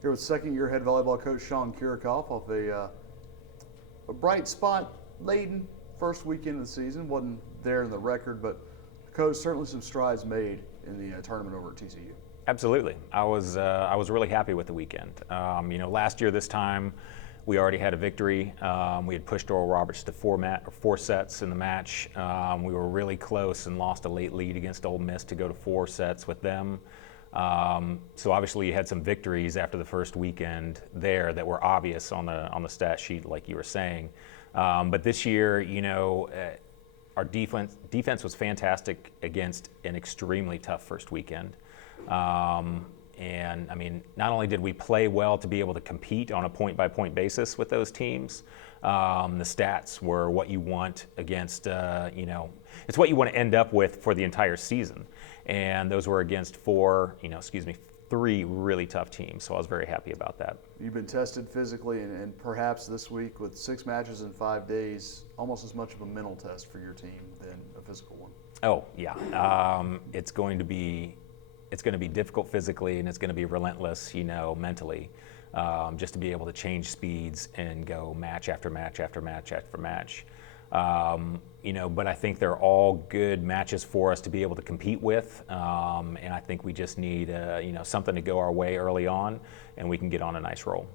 Here with second-year head volleyball coach Sean Kiracofe off a bright spot laden first weekend of the season. Wasn't there in the record, but coach, certainly some strides made in the tournament over at TCU. Absolutely. I was really happy with the weekend. Last year this time we already had a victory. We had pushed Oral Roberts to four sets in the match. We were really close and lost a late lead against Ole Miss to go to 4 sets with them. So obviously you had some victories after the first weekend there that were obvious on the stat sheet, like you were saying. But this year, our defense was fantastic against an extremely tough first weekend. And I mean, not only did we play well to be able to compete on a point-by-point basis with those teams, the stats were what you want against, it's what you want to end up with for the entire season. And those were against 3 really tough teams. So I was very happy about that. You've been tested physically and perhaps this week with 6 matches in 5 days, almost as much of a mental test for your team than a physical one. Oh, yeah. It's going to be difficult physically, and it's going to be relentless, mentally, just to be able to change speeds and go match after match after match after match. But I think they're all good matches for us to be able to compete with, and I think we just need, something to go our way early on, and we can get on a nice roll.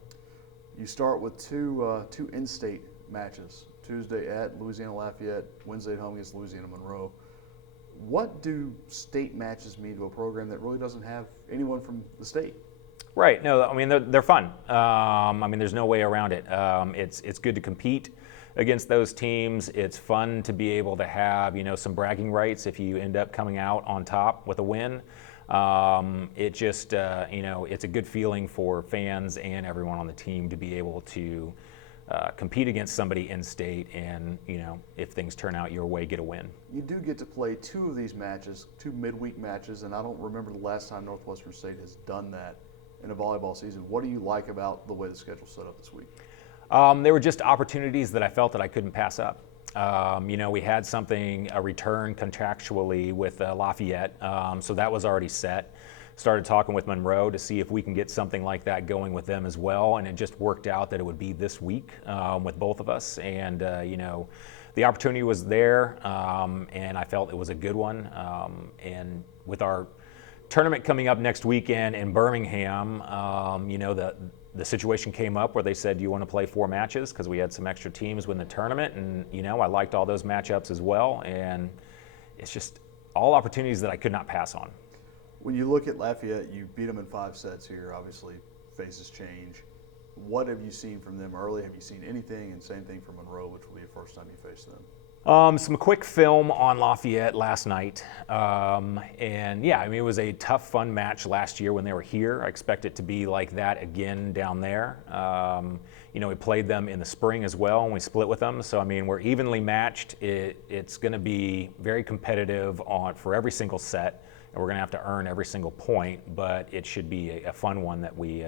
You start with two in-state matches, Tuesday at Louisiana Lafayette, Wednesday at home against Louisiana Monroe. What do state matches mean to a program that really doesn't have anyone from the state? Right. No, I mean, they're fun. There's no way around it. It's good to compete against those teams. It's fun to be able to have, some bragging rights if you end up coming out on top with a win. It's a good feeling for fans and everyone on the team to be able to compete against somebody in state and, if things turn out your way, get a win. You do get to play 2 of these matches, 2 midweek matches, and I don't remember the last time Northwestern State has done that in a volleyball season. What do you like about the way the schedule's set up this week? There were just opportunities that I felt that I couldn't pass up. We had a return contractually with Lafayette, so that was already set. Started talking with Monroe to see if we can get something like that going with them as well, and it just worked out that it would be this week with both of us. And the opportunity was there, and I felt it was a good one. And with our tournament coming up next weekend in Birmingham, the situation came up where they said, do you want to play 4 matches? Because we had some extra teams win the tournament, and I liked all those matchups as well. And it's just all opportunities that I could not pass on. When you look at Lafayette, you beat them in 5 sets here. Obviously, faces change. What have you seen from them early? Have you seen anything? And same thing for Monroe, which will be the first time you face them. Some quick film on Lafayette last night. It was a tough, fun match last year when they were here. I expect it to be like that again down there. We played them in the spring as well, and we split with them. So, we're evenly matched. It's going to be very competitive for every single set. And we're going to have to earn every single point, but it should be a fun one that we,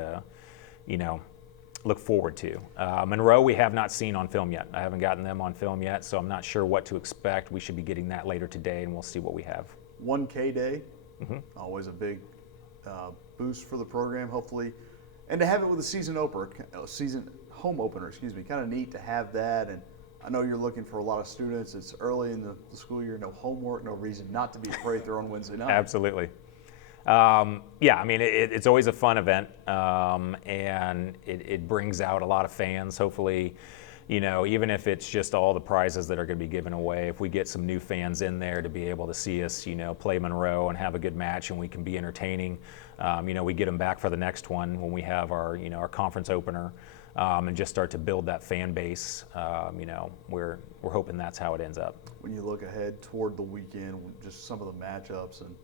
look forward to. Monroe, we have not seen on film yet. I haven't gotten them on film yet, so I'm not sure what to expect. We should be getting that later today, and we'll see what we have. 1K day, always a big boost for the program, hopefully. And to have it with a season home opener, kind of neat to have that. And I know you're looking for a lot of students. It's early in the school year, no homework, no reason not to be afraid they're on Wednesday night. Absolutely. It's always a fun event, and it brings out a lot of fans. Hopefully, even if it's just all the prizes that are going to be given away, if we get some new fans in there to be able to see us, play Monroe and have a good match, and we can be entertaining, we get them back for the next one when we have our conference opener. And just start to build that fan base. We're hoping that's how it ends up. When you look ahead toward the weekend, just some of the matchups, and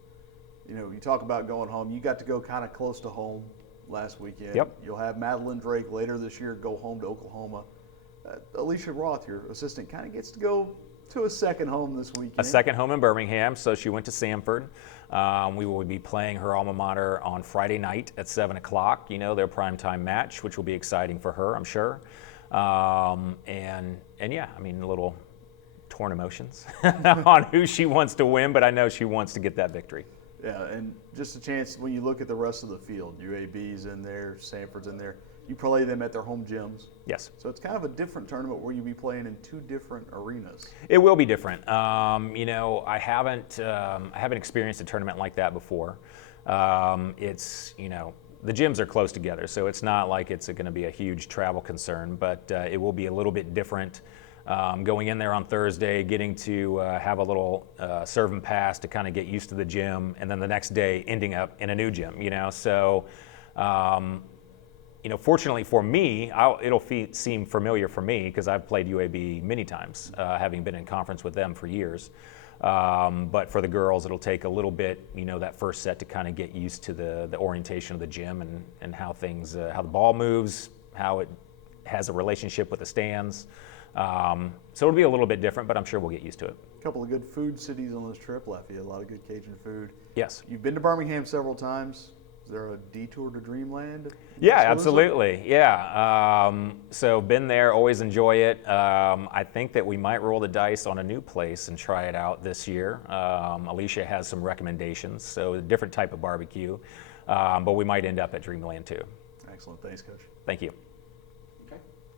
you talk about going home. You got to go kind of close to home last weekend. Yep. You'll have Madeline Drake later this year go home to Oklahoma. Alicia Roth, your assistant, kind of gets to go to a second home this weekend. A second home in Birmingham, so she went to Samford. We will be playing her alma mater on Friday night at 7 o'clock, their primetime match, which will be exciting for her, I'm sure. A little torn emotions on who she wants to win, but I know she wants to get that victory. Yeah, and just a chance when you look at the rest of the field, UAB's in there, Sanford's in there. You play them at their home gyms. Yes. So it's kind of a different tournament where you'll be playing in two different arenas. It will be different. I haven't experienced a tournament like that before. It's, the gyms are close together, so it's not like it's going to be a huge travel concern, but it will be a little bit different. Going in there on Thursday, getting to have a little serve and pass to kind of get used to the gym, and then the next day ending up in a new gym. So. Fortunately for me, it'll seem familiar for me because I've played UAB many times, having been in conference with them for years. But for the girls, it'll take a little bit, that first set to kind of get used to the orientation of the gym and how things, how the ball moves, how it has a relationship with the stands. So it'll be a little bit different, but I'm sure we'll get used to it. A couple of good food cities on this trip, Lafayette. A lot of good Cajun food. Yes. You've been to Birmingham several times. Is there a detour to Dreamland? Yeah, absolutely. Yeah. So been there, always enjoy it. I think that we might roll the dice on a new place and try it out this year. Alicia has some recommendations, so a different type of barbecue, but we might end up at Dreamland too. Excellent. Thanks, Coach. Thank you.